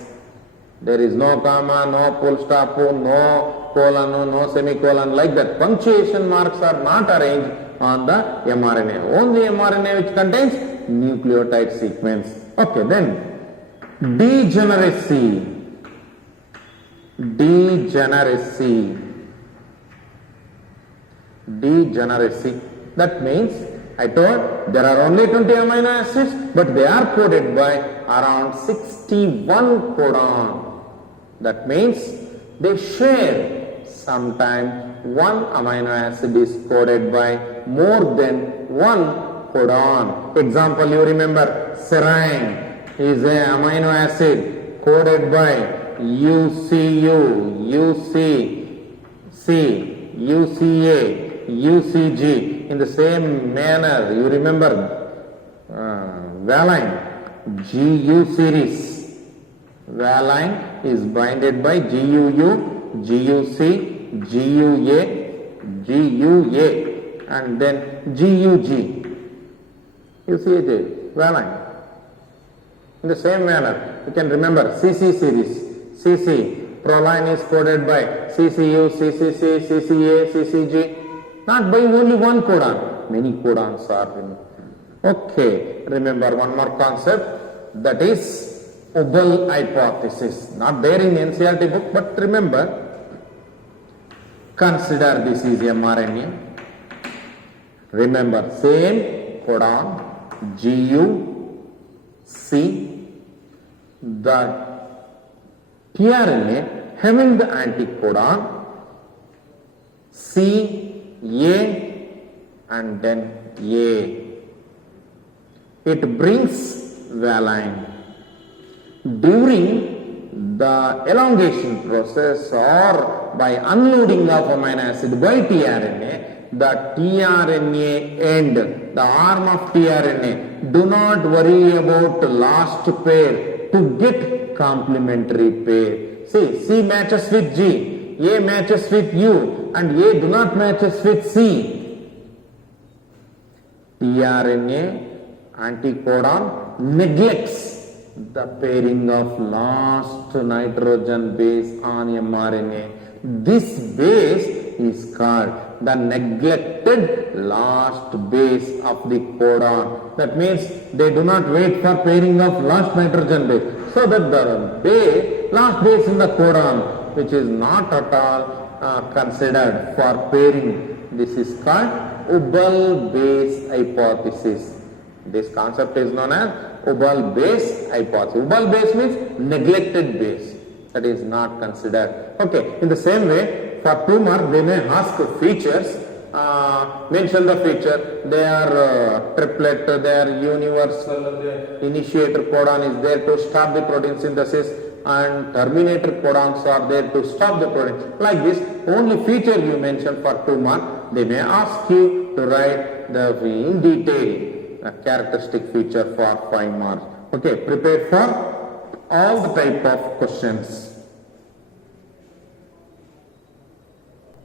There is no comma, no full stop, no colon, no semicolon, like that. Punctuation marks are not arranged on the mRNA. Only mRNA which contains nucleotide sequence. Okay, then degeneracy. That means, I told there are only 20 amino acids, but they are coded by around 61 codon. That means they share sometimes one amino acid is coded by more than one codon. Example, you remember serine is an amino acid coded by UCU, UCC, UCA, UCG. In the same manner, you remember valine, GU series. Valine is binded by GUU, GUC, GUA, GUA, and then GUG. You see it, valine. In the same manner, you can remember CC series. CC, proline is coded by CCU, CCC, CCA, CCG. Not by only one codon. Many codons are in. Okay, remember one more concept, that is Hubbell hypothesis. Not there in NCERT book, but remember, consider this is mRNA. Remember, same codon, GU, C, the tRNA having the anticodon C, A and then A. It brings valine. During the elongation process or by unloading of amino acid by tRNA, the tRNA end, the arm of tRNA, do not worry about the last pair to get complementary pair. See, C matches with G, A matches with U and A do not matches with C. tRNA anticodon neglects the pairing of last nitrogen base on mRNA. This base is called the neglected last base of the codon. That means they do not wait for pairing of last nitrogen base. So that the last base in the codon, which is not at all considered for pairing, this is called Hubbell base hypothesis. This concept is known as Hubbell base hypothesis. Hubbell base means neglected base, that is not considered. Okay, in the same way, for 2 marks they may ask features. Mention the feature. They are triplet, they are universal, the initiator codon is there to stop the protein synthesis and terminator codons are there to stop the protein. Like this, only feature you mention for 2 marks. They may ask you to write the in detail characteristic feature for 5 marks. Okay, prepare for all the type of questions.